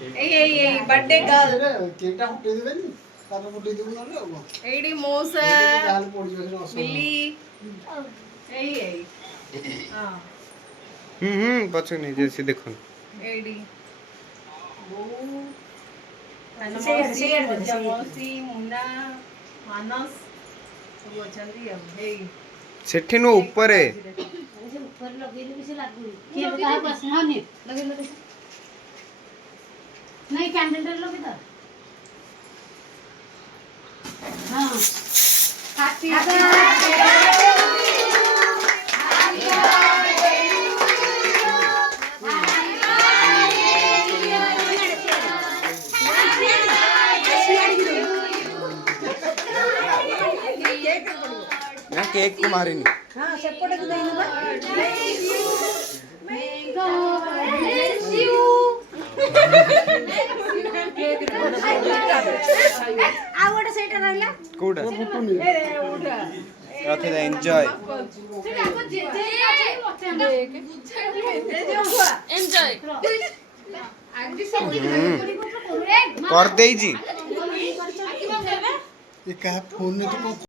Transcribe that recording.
birthday girl केकटा फुटे देबेनी तापर फुटे देबु नले अब एडी मौसा जाल पड़ी बसे असर मिली हां पछ नहीं जैसे देखो एडी वो मौसी मुन्ना मानस सब अछंती अब हे सेठी नो ऊपर है ऊपर लगेले भी से लागू के बता बस ना ने लगे नहीं कैंडल लगे तो हां हैप्पी ना केक को मारे नहीं हां सेपटे को देनु बा आ गोटे सेटा रहला कोडा फुटुनी रखे दा एंजॉय एंजॉय कर दे जी ये का फोन में तो